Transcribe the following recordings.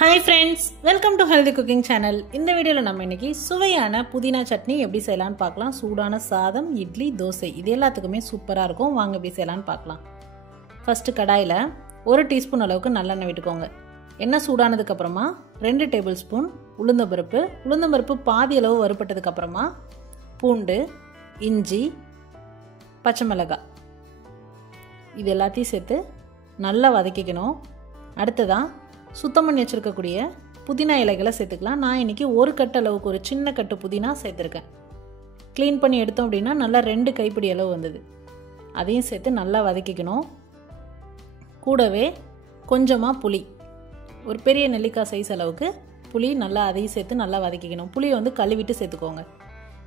Hi friends, welcome to Healthy Cooking Channel. இந்த வீடியோல நம்ம இன்னைக்கு சுவையான புதினா சட்னி எப்படி செய்யலாம்னு பார்க்கலாம். சூடான சாதம், இட்லி, தோசை இது எல்லாத்துக்குமே சூப்பரா இருக்கும். வாங்க எப்படி செய்யலாம்னு பார்க்கலாம். ஃபர்ஸ்ட் கடாயில 1 டீஸ்பூன் அளவுக்கு நல்லெண்ணெய் விட்டுக்கோங்க. எண்ணெய் சூடானதுக்கு அப்புறமா 2 டேபிள்ஸ்பூன் உளுந்தம்பருப்பு பாதி அளவு வறுபட்டதுக்கு அப்புறமா பூண்டு, இஞ்சி, பச்சை மிளகாய் இது எல்லாத்தையும் சேர்த்து நல்லா வதக்கிக்கணும். அடுத்ததா சுத்தம் பண்ணி வச்சிருக்கக்கூடிய புதினா இலைகளை சேர்த்துக்கலாம். நான் இன்றைக்கி 1 கட்டு அளவுக்கு ஒரு சின்ன கட்டு புதினா சேர்த்துருக்கேன். க்ளீன் பண்ணி எடுத்தோம் அப்படின்னா நல்லா 2 கைப்பிடி அளவு வந்தது. அதையும் சேர்த்து நல்லா வதக்கிக்கணும். கூடவே கொஞ்சமாக புளி, ஒரு பெரிய நெல்லிக்காய் சைஸ் அளவுக்கு புளி நல்லா அதையும் சேர்த்து நல்லா வதக்கிக்கணும். புளியை கழுவிட்டு சேர்த்துக்கோங்க.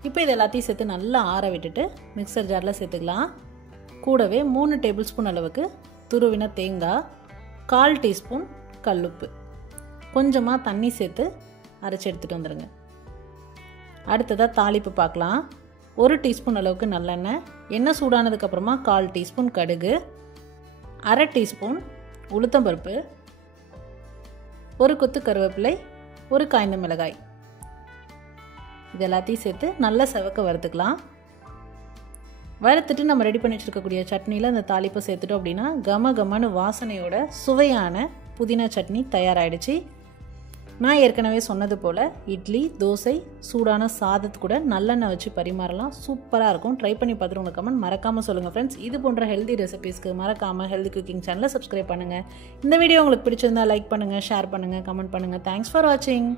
இப்போ இது எல்லாத்தையும் சேர்த்து நல்லா ஆற விட்டுட்டு மிக்சர் ஜாரில் சேர்த்துக்கலாம். கூடவே 3 டேபிள் ஸ்பூன் அளவுக்கு துருவின தேங்காய், 1/4 டீஸ்பூன் கல்லுப்பு, கொஞ்சமாக தண்ணி சேர்த்து அரைச்சி எடுத்துகிட்டு வந்துடுங்க. அடுத்ததாக தாளிப்பு பார்க்கலாம். 1 டீஸ்பூன் அளவுக்கு நல்லெண்ணெய், எண்ணெய் சூடானதுக்கப்புறமா 1/4 டீஸ்பூன் கடுகு, 1/2 டீஸ்பூன் உளுத்தம்பருப்பு, 1 கொத்து கருவேப்பிலை, 1 காய்ந்த மிளகாய் இது எல்லாத்தையும் சேர்த்து நல்லா செவக்க வறுத்துக்கலாம். வறுத்துட்டு நம்ம ரெடி பண்ணி வச்சுருக்கக்கூடிய சட்னியில் அந்த தாளிப்பை சேர்த்துட்டோம் அப்படின்னா கமகமான வாசனையோட சுவையான புதினா சட்னி தயாராகிடுச்சு. நான் ஏற்கனவே சொன்னது போல் இட்லி, தோசை, சூடான சாதத்து கூட நல்லெண்ணெய் வச்சு பரிமாறலாம். சூப்பராக இருக்கும். ட்ரை பண்ணி பார்த்துட்டு உங்கள் கமெண்ட் மறக்காமல் சொல்லுங்கள் ஃப்ரெண்ட்ஸ். இது போன்ற ஹெல்தி ரெசிபீஸ்க்கு மறக்காமல் ஹெல்தி குக்கிங் சேனலை சப்ஸ்கிரைப் பண்ணுங்கள். இந்த வீடியோ உங்களுக்கு பிடிச்சிருந்தா லைக் பண்ணுங்கள், ஷேர் பண்ணுங்கள், கமெண்ட் பண்ணுங்கள். தேங்க்ஸ் ஃபார் வாட்சிங்.